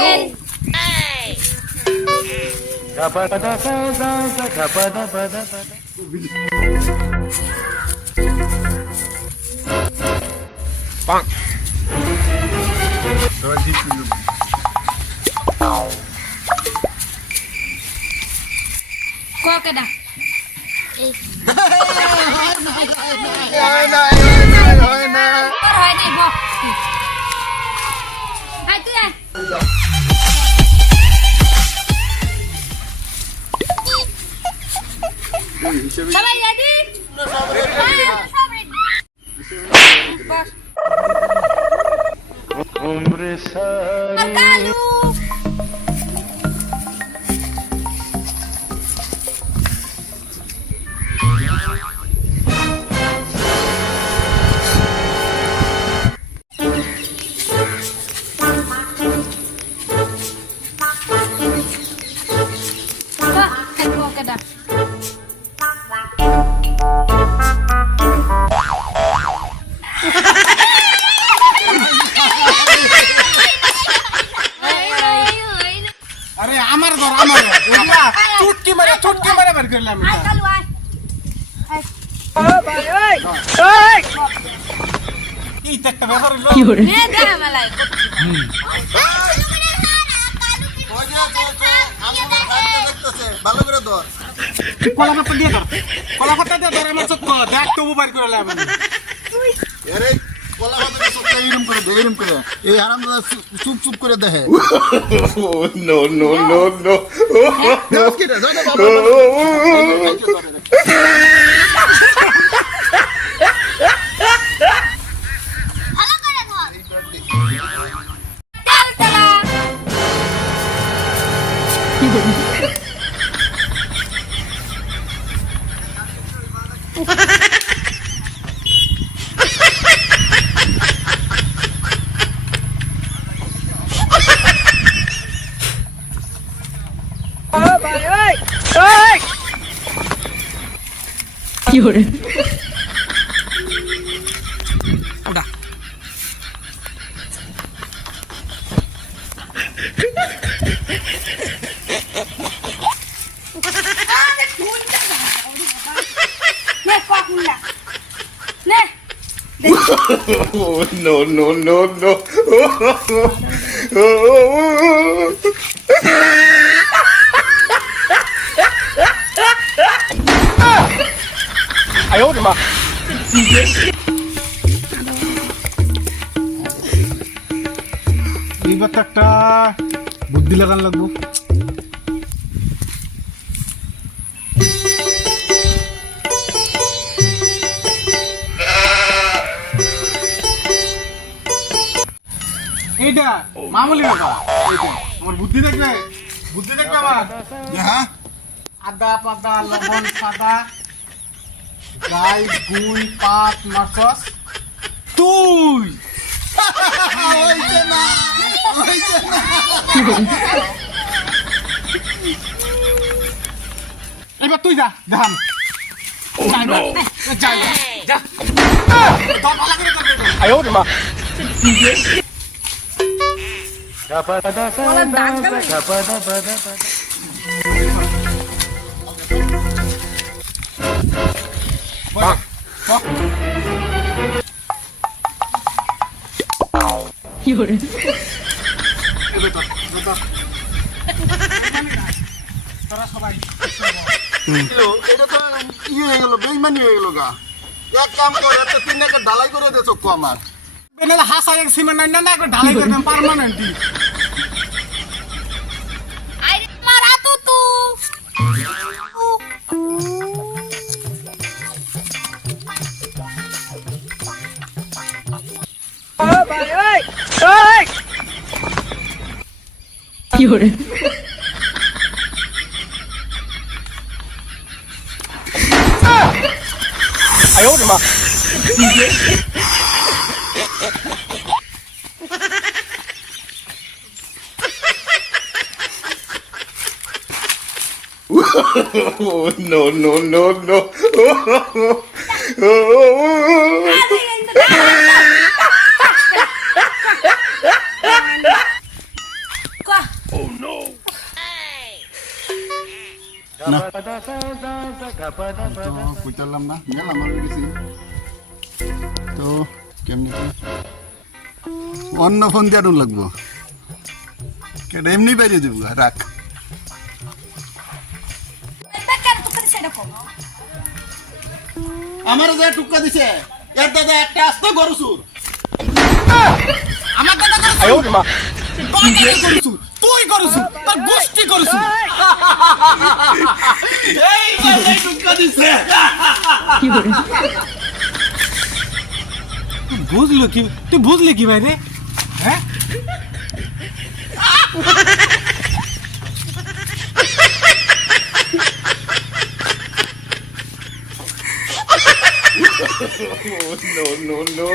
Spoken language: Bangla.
Ten. ককে দা এই তোর সবাই রেডি বস আরে আমার ঘর আমার চুটকি মারে চুটকি মারে বের করলাম ভালো করে? ধর কলা পাতা দিয়ে ধর। কলা পাতা দিয়ে ধর আমার চোখ দেখ তবু বের কলা পাতা চোখটা এইরকম করে দে এইরকম করে। এই আরাম চুপ চুপ করে দেখে। No no no no. দেখ কি রে যা যা বাবা ভালো করে নে no no no no এইবার তো একটা বুদ্ধি লাগান লাগবো। এইটা মামুলি ব্যাপার এইটা। আমার বুদ্ধি দেখবে? বুদ্ধি দেখবে আমার? হ্যাঁ? আদা পাতা লবণ সাদা। গাই গুই পাত মাছস তুই! হইছে না হইছে না এবার তুই যা ধান যাই না, যাই না, যা। ধর, ভালো করে ধর, ধর, ধর। বল, বল। এবার ঢালাই করে দে চক্ষু আমার হাসা সিমেন্ট ঢালাই করে দেন 哎呦我的妈 no, no, no, no. না তো বুঝলাম না অন্য ফোন দিয়ে আরুন লাগবো এমনি বাইরে দেবো রাখ আমার যে টুকা দিছে, এর দাদা একটা আসতো গরু সুর দাদা করছু বাবা করছু তুই করছু তোর গোষ্ঠী করছু এই দাদা টুকা দিছে তুই বুঝলো কি তুই বুঝলি কি ভাই রে হ্যাঁ no, no, no.